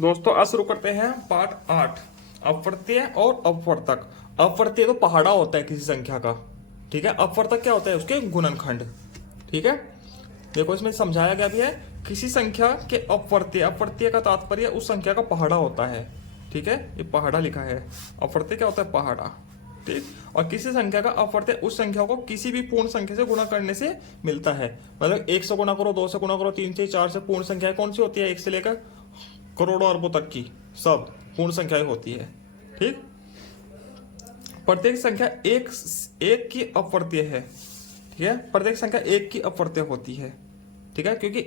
दोस्तों आज शुरू करते हैं पार्ट 8 अपवर्तीय और अपवर्तक। अपवर्तीय तो पहाड़ा होता है किसी संख्या का, ठीक है। अपवर्तक क्या होता है? उसके गुणनखंड, ठीक है। देखो इसमें समझाया गया भी है किसी संख्या के अपवर्तीय। अपवर्तीय का तात्पर्य उस संख्या का पहाड़ा होता है, ठीक है। ये पहाड़ा लिखा है, अपवर्तीय क्या होता है? पहाड़ा, ठीक। और किसी संख्या का अपवर्त्य उस संख्या को किसी भी पूर्ण संख्या से गुणा करने से मिलता है। मतलब 1 से गुणा करो, 2 से गुणा करो, 3 से, 4 से। पूर्ण संख्या कौन सी होती है? 1 से लेकर करोड़ों अरबों तक की सब पूर्ण संख्याएं होती है, ठीक। प्रत्येक संख्या एक की अपवर्त्य है, ठीक है। प्रत्येक संख्या एक की अपवर्त्य होती है, ठीक है। क्योंकि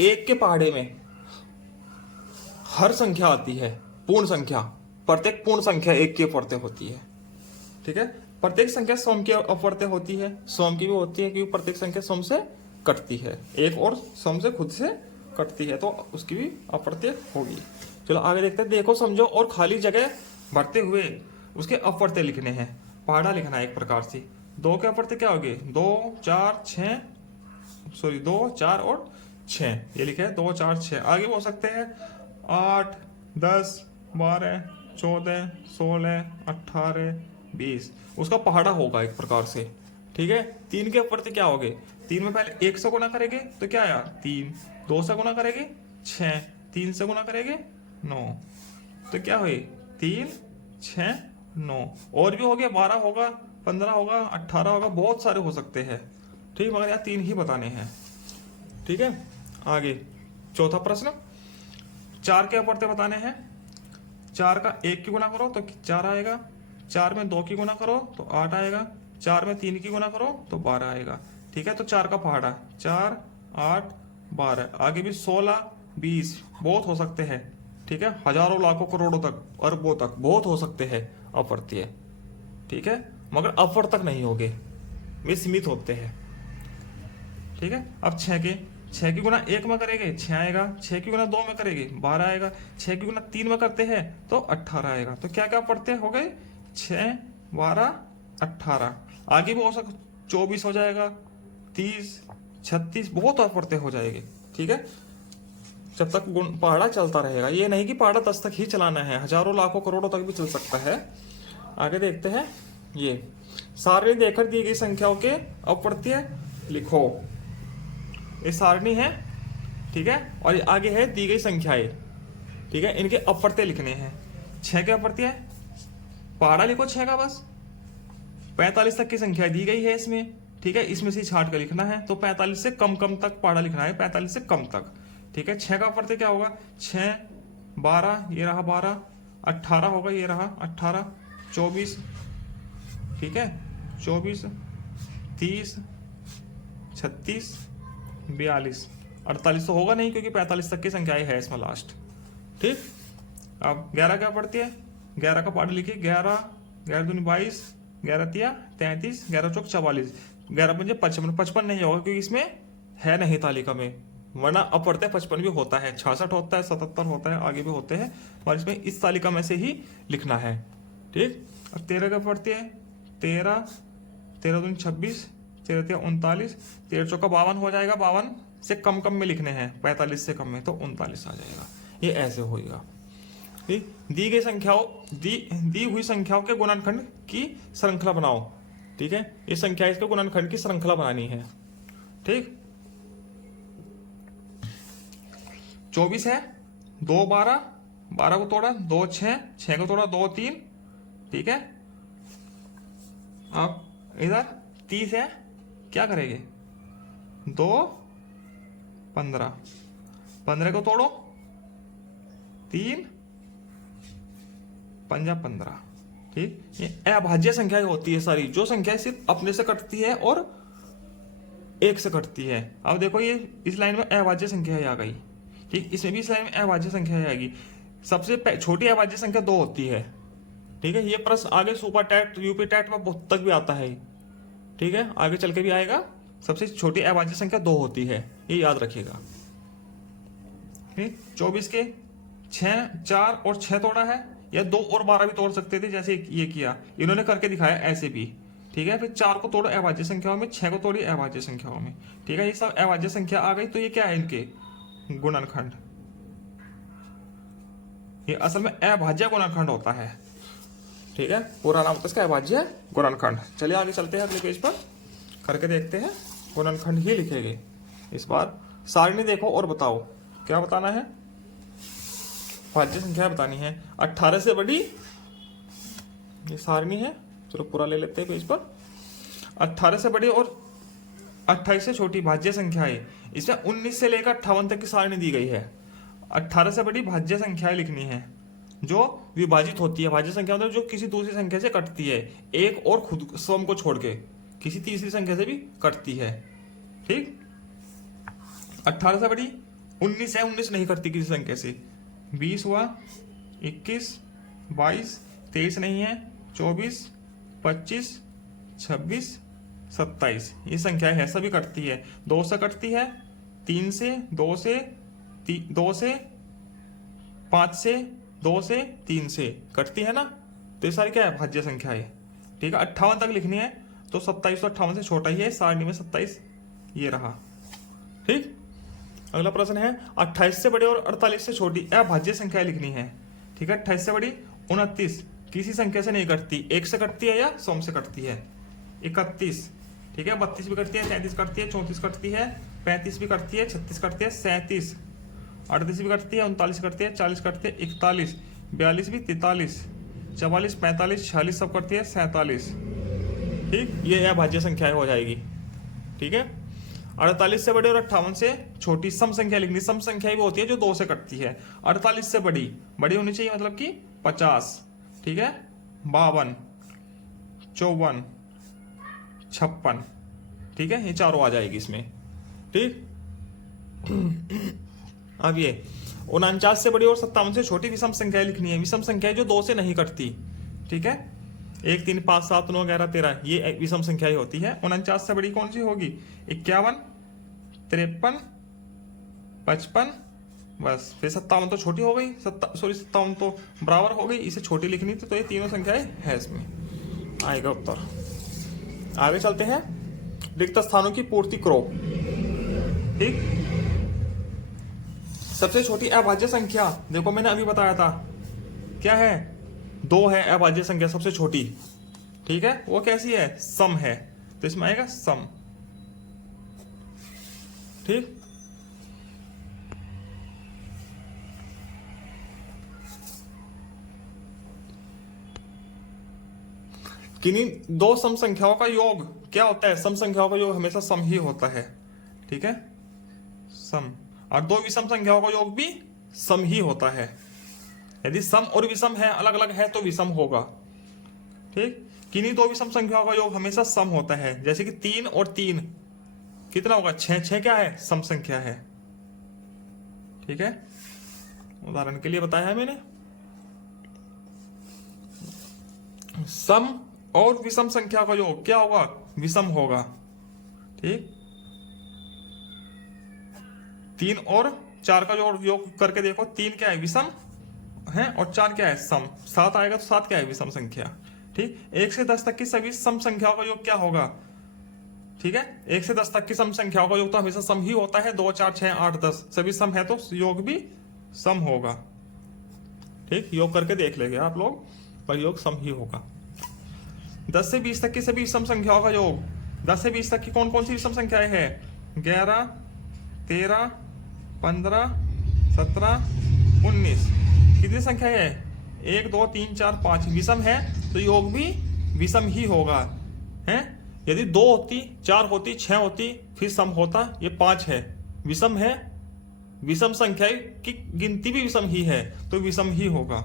एक के पहाड़े में हर संख्या आती है, पूर्ण संख्या। प्रत्येक पूर्ण संख्या एक की अपवर्त्य होती है, ठीक है। प्रत्येक संख्या सम की अपवर्त्य होती है, सम की भी होती है क्योंकि प्रत्येक संख्या सम से कटती है, एक और सम से खुद से कटती है, तो उसकी भी अपवर्त्य होगी। चलो आगे देखते हैं। देखो, समझो और खाली जगह भरते हुए उसके अपवर्त्य लिखने हैं। पहाड़ा लिखना है एक प्रकार से। 2 के अपवर्त्य क्या होंगे? 2, 4, 6, सॉरी 2, 4 और 6, ये लिखे है 2, 4, 6। आगे हो सकते हैं 8, 10, 12, 14, 16, 18, 20। उसका पहाड़ा होगा एक प्रकार से, ठीक है। 3 के अपवर्त्य क्या होंगे? 3 में पहले 1 से गुणा करेंगे तो क्या आया? 3। 2 से गुणा करेंगे 6, 3 से गुणा करेंगे 9, तो क्या हुई? 3, 6, 9। और भी हो गया, 12 होगा, 15 होगा, 18 होगा, बहुत सारे हो सकते हैं, ठीक। मगर यहाँ 3 ही बताने हैं, ठीक है। आगे चौथा प्रश्न, 4 के अपवर्त्य बताने हैं। 4 का 1 की गुणा करो तो 4 आएगा, 4 में 2 की गुणा करो तो 8 आएगा, 4 में 3 की गुणा करो तो 12 आएगा, ठीक है। तो 4 का पहाड़ा 4, 8, 12। आगे भी 16, 20 बहुत हो सकते हैं, ठीक है। हजारों, लाखों, करोड़ों तक, अरबों तक बहुत हो सकते हैं अपवर्त्य, ठीक है। मगर अपवर्तक नहीं होंगे, वे सीमित होते हैं, ठीक है। अब 6 की गुणा 1 में करेंगे 6 आएगा, 6 की गुणा 2 में करेंगे 12 आएगा, 6 की गुणा 3 में करते हैं तो 18 आएगा। तो क्या क्या पढ़ते हो गए? 6, 12, 18। आगे भी हो सकता 24 हो जाएगा, 30, 36, बहुत पढ़ते हो जाएंगे, ठीक है। जब तक पहाड़ा चलता रहेगा, ये नहीं कि पहाड़ा 10 तक ही चलाना है, हजारों, लाखों, करोड़ों तक भी चल सकता है। आगे देखते हैं। ये सारणी देकर दी गई संख्याओं के अपवर्त्य लिखो। ये सारणी है, ठीक है। और ये आगे है दी गई संख्याएं, ठीक है। इनके अपवर्त्य लिखने हैं। 6 के अपवर्त्य पहाड़ा लिखो 6 का बस। 45 तक की संख्या दी गई है इसमें, ठीक है। इसमें से छाट कर लिखना है, तो 45 से कम कम तक पहाड़ा लिखना है, 45 से कम तक, ठीक है। 6 का अपवर्त्य क्या होगा? 6, 12, ये रहा 12, 18 होगा, ये रहा 18, 24, ठीक है, 24, 30, 36, 42, 48 तो होगा नहीं क्योंकि 45 तक की संख्याएं है इसमें लास्ट, ठीक। अब 11 क्या पढ़ती है? 11 का पहाड़ा लिखिए। 11, 11 दूनी 22, 11 तिया 33, 11 चौक 44, 11 पंजे 55। 55 नहीं होगा क्योंकि इसमें है नहीं तालिका में, वरना अपवर्त्य 55 भी होता है, 66 होता है, 77 होता है, आगे भी होते हैं, और इसमें इस तालिका में से ही लिखना है, ठीक। अब 13 का पढ़ती है। 13, 13 दूनी 26, 13 तिया 39, 13 चौका 52 हो जाएगा। 52 से कम कम में लिखने हैं, 45 से कम में तो 39 आ जाएगा। ये ऐसे होगा, ठीक। दी गई संख्याओं दी हुई संख्याओं के गुणनखंड की श्रृंखला बनाओ, ठीक है। ये संख्या इसके गुणनखंड की श्रृंखला बनानी है, ठीक। 24 है, 2, 12, 12 को तोड़ा 2, 6, 6 को तोड़ा 2, 3, ठीक है। अब इधर 30 है, क्या करेंगे? 2, 15, 15 को तोड़ो 3, 5, 15, ठीक। ये अभाज्य संख्याएं होती है सारी, जो संख्याएं सिर्फ अपने से कटती है और एक से कटती है। अब देखो ये इस लाइन में अभाज्य संख्या आ गई, ठीक। इसमें भी इस लाइन में अभाज्य संख्या आएगी। सबसे छोटी अभाज्य संख्या 2 होती है, ठीक है। ये प्रश्न आगे सुपर टैट, यूपी टैट में बहुत तक भी आता है, ठीक है, आगे चल के भी आएगा। सबसे छोटी अभाज्य संख्या 2 होती है, ये याद रखिएगा, ठीक। 24 के 6, 4 और 6 तोड़ा है, या 2 और 12 भी तोड़ सकते थे, जैसे ये किया इन्होंने करके दिखाया, ऐसे भी, ठीक है। फिर 4 को तोड़ो अभाज्य संख्याओं में, 6 को तोड़ी अभाज्य संख्याओं में, ठीक है। ये सब अभाज्य संख्या आ गई, तो ये क्या है? इनके गुणनखंड, ये असल में अभाज्य गुणनखंड होता है। ठीक है, पूरा नाम होता है इसका अभाज्य गुणनखंड। चलिए आगे चलते हैं अगले पेज पर, करके देखते हैं। गुणनखंड ही लिखेंगे इस बार। सारणी देखो और बताओ, क्या बताना है? भाज्य संख्या बतानी है। 18 से बड़ी ये सारणी है, चलो पूरा ले लेते हैं पेज पर। 18 से बड़ी और 28 से छोटी भाज्य संख्याएं, इसमें 19 से लेकर 58 तक की सारणी दी गई है। 18 से बड़ी भाज्य संख्याएं लिखनी है जो विभाजित होती है। भाज्य संख्या मतलब जो किसी दूसरी संख्या से कटती है, एक और खुद स्वयं को छोड़ के किसी तीसरी संख्या से भी कटती है। ठीक, 18 से बड़ी 19 है, 19 नहीं कटती किसी संख्या से। 20 हुआ, 21, 22, 23 नहीं है, 24, 25, 26, 27 ये संख्या है, सभी कटती है। 2 से कटती है, 3 से, 2 से, 2 से, 5 से, 2 से, 3 से कटती है ना। तो ये सारी क्या है? भाज्य संख्या है। ठीक है, 58 तक लिखनी है तो 27 तो 58 से छोटा ही है, सारणी में 27 ये रहा। ठीक, अगला प्रश्न है 28 से बड़ी और 48 से छोटी अभाज्य संख्या लिखनी है। ठीक है, 28 से बड़ी 29 किसी संख्या से नहीं कटती, एक से कटती है या सौ से कटती है। 31, ठीक है, 32 भी कटती है, 33 कटती है, 34 कटती है, 35 भी कटती है, 36 कटती है, 37, 38 भी कटती है, 39 कटती है, 40 कटती है, 41, 42 भी, 43, 44, 45, 46 सब करती है, 47। ठीक, ये अभाज्य संख्याएं हो जाएगी। ठीक है, 48 से बड़ी और 58 से छोटी सम संख्या लिखनी। सम संख्या भी होती है जो 2 से कटती है। 48 से बड़ी होनी चाहिए, मतलब कि 50। ठीक है, 52, 54, 56। ठीक है, ये चारों आ जाएगी इसमें। ठीक, अब ये 49 से बड़ी और 57 से छोटी विषम संख्या लिखनी है। विषम संख्या जो 2 से नहीं कटती। ठीक है, 1, 3, 5, 7, 9, 11, 13 ये विषम संख्या होती है। 49 से बड़ी कौन सी होगी? 51, 53, 55, बस। फिर 57 तो छोटी हो गई, 57 तो बराबर हो गई, इसे छोटी लिखनी थी, तो ये तीनों संख्याएं है इसमें, आएगा उत्तर। आगे चलते हैं, रिक्त स्थानों की पूर्ति करो। ठीक, सबसे छोटी अभाज्य संख्या देखो मैंने अभी बताया था, क्या है? 2 है अभाज्य संख्या सबसे छोटी। ठीक है, वो कैसी है? सम है, तो इसमें आएगा सम। ठीक, किन्हीं 2 सम संख्याओं का योग क्या होता है? सम संख्याओं का योग हमेशा सम ही होता है। ठीक है, सम। और 2 विषम संख्याओं का योग भी सम ही होता है। यदि सम और विषम है, अलग अलग है, तो विषम होगा। ठीक, किन्हीं 2 विषम संख्याओं का योग हमेशा सम होता है। जैसे कि 3 और 3 कितना होगा? 6। 6 क्या है? सम संख्या है। ठीक है, उदाहरण के लिए बताया है मैंने। सम और विषम संख्या का योग क्या होगा? विषम होगा। ठीक, 3 और 4 का योग करके देखो। 3 क्या है? विषम है, और 4 क्या है? सम। 7 आएगा तो 7 क्या है? विषम संख्या। ठीक, 1 से 10 तक की सभी सम संख्याओं का योग क्या होगा? ठीक है, 1 से 10 तक की सम संख्याओं का योग तो हमेशा सम ही होता है। 2, 4, 6, 8, 10 सभी सम है, तो योग भी सम होगा। ठीक, योग करके देख लेंगे आप लोग, पर योग सम ही होगा। 10 से 20 तक की सभी सम संख्याओं का योग। 10 से 20 तक की कौन कौन सी सम संख्याएं हैं? 11, 13, 15, 17, 19 कितनी संख्या है? 1, 2, 3, 4, 5 विषम है, तो योग भी विषम ही होगा। है, यदि 2 होती, 4 होती, 6 होती, फिर सम होता। ये 5 है, विषम है। विषम संख्या की गिनती भी विषम ही है, तो विषम ही होगा।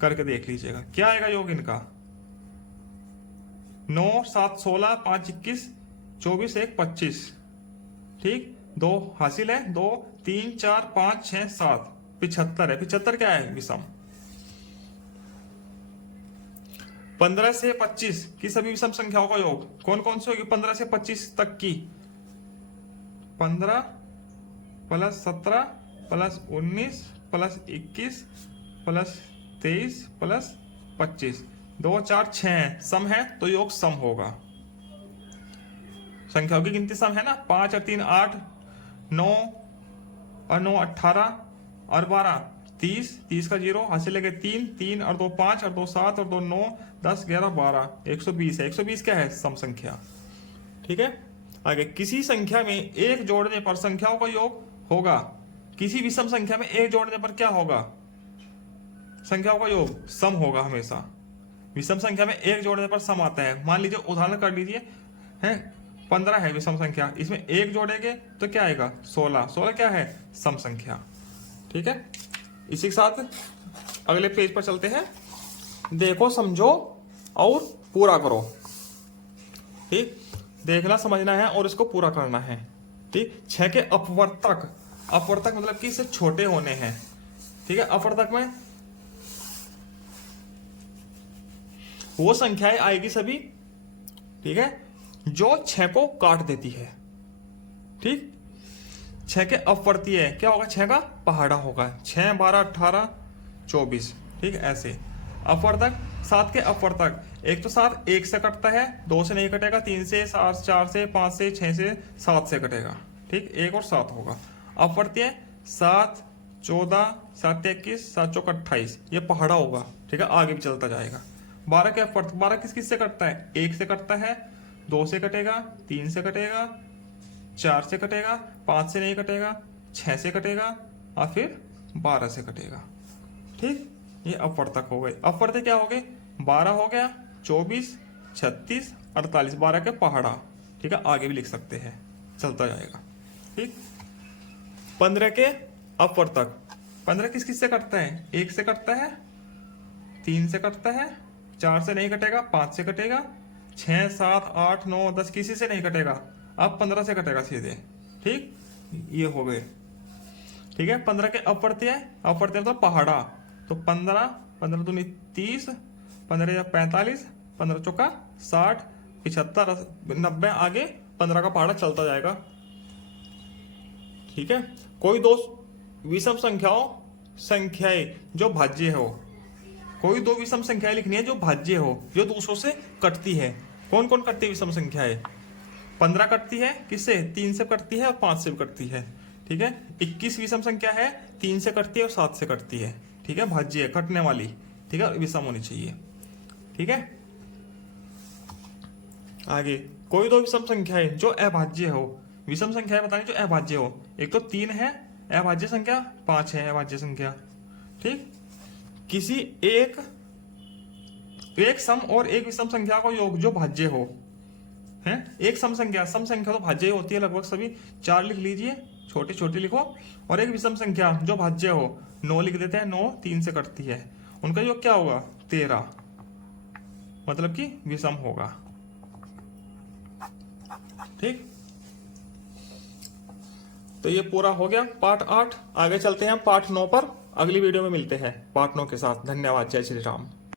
करके देख लीजिएगा क्या आएगा योग इनका। 9, 7, 16, 5, 21, 24, 1, 25। ठीक, 2 हासिल है। 2, 3, 4, 5, 6, 7 75 है। 75 क्या है? विषम। 15 से 25 की सभी विषम संख्याओं का योग कौन कौन सी होगी? 15 से 25 तक की 15 + 17 + 19 + 21 + 23 + 25 2, 4, 6 सम है, तो योग सम होगा। संख्याओं की गिनती सम है ना। 5 और 3 8, 9 और 9 18 और 12 30, 30 का 0 हासिल लेके 3, 3 और 2 5 और 2 7 और 2 9 10 11 12 120 है। 120 क्या है? सम संख्या। ठीक है, आगे किसी संख्या में एक जोड़ने पर संख्याओं का योग होगा। किसी विषम संख्या में एक जोड़ने पर क्या होगा? संख्याओं का योग सम होगा हमेशा। विषम संख्या में एक जोड़ने पर सम आता है। मान लीजिए, उदाहरण कर लीजिए, है 15 है विषम संख्या, इसमें एक जोड़ेंगे तो क्या आएगा? 16। 16 क्या है? सम संख्या। ठीक है, इसी के साथ अगले पेज पर चलते हैं। देखो, समझो और पूरा करो। ठीक, देखना समझना है और इसको पूरा करना है। ठीक, 6 के अपवर्तक, अपवर्तक मतलब कि इससे छोटे होने हैं। ठीक है, अपवर्तक में वो संख्याएं आएगी सभी, ठीक है, जो 6 को काट देती है। ठीक, 6 के अपवर्तीय क्या होगा? 6 का पहाड़ा होगा। 6 12 18 24। ठीक है, ऐसे अपवर्तक। 7 के अपवर्तक, एक तो 7 1 से कटता है, 2 से नहीं कटेगा, 3 से, 7 4 से, 5 से, 6 से, 7 से कटेगा। ठीक, 1 और 7 होगा। अपवर्तीय 7 14 7 21 7 चौक 28, ये पहाड़ा होगा। ठीक है, आगे भी चलता जाएगा। 12 के अपवर्तक, 12 किस किस से कटता है? 1 से कटता है, 2 से कटेगा, 3 से कटेगा, 4 से कटेगा, 5 से नहीं कटेगा, 6 से कटेगा और फिर 12 से कटेगा। ठीक, ये अपवर्तक हो गए। अपवर्तक क्या हो गए? 12 हो गया, 24 36 48, 12 के पहाड़ा। ठीक है, आगे भी लिख सकते हैं, चलता जाएगा। ठीक, 15 के अपवर्तक, 15 किस किस से कटता है? 1 से कटता है, 3 से कटता है, 4 से नहीं कटेगा, 5 से कटेगा, 6 7 8 9 10 किसी से नहीं कटेगा, अब 15 से कटेगा सीधे। ठीक, ये हो गए। ठीक है, 15 के अपवर्तीय, अपवर्तीय मतलब पहाड़ा, तो 15 15 दूनी 30, 15 या 45, 15 चौका 60 75 90, आगे 15 का पहाड़ा चलता जाएगा। ठीक है, कोई दो विषम संख्याएं जो भाज्य हो, कोई दो विषम संख्याएं लिखनी है जो भाज्य हो, जो दूसरों से कटती है। कौन कौन कटती है विषम संख्याएं? 15 कटती है, किससे? 3 से कटती है और 5 से भी कटती है। ठीक है, 21 विषम संख्या है, 3 से कटती है और 7 से कटती है। ठीक है, भाज्य है, कटने वाली। ठीक है, विषम होनी चाहिए। ठीक है, आगे कोई दो विषम संख्याएं जो अभाज्य हो। विषम संख्याएं बतानी जो अभाज्य हो। एक तो 3 है अभाज्य संख्या, 5 है अभाज्य संख्या। ठीक, किसी एक सम और एक विषम संख्या का योग जो भाज्य हो, है एक सम संख्या तो भाज्य ही होती है लगभग सभी। 4 लिख लीजिए, छोटी छोटी लिखो, और एक विषम संख्या जो भाज्य हो, 9 लिख देते हैं। 9 3 से कटती है, उनका योग क्या होगा? 13, मतलब कि विषम होगा। ठीक, तो ये पूरा हो गया पार्ट 8। आगे चलते हैं पार्ट 9 पर। अगली वीडियो में मिलते हैं पार्ट 9 के साथ। धन्यवाद। जय श्री राम।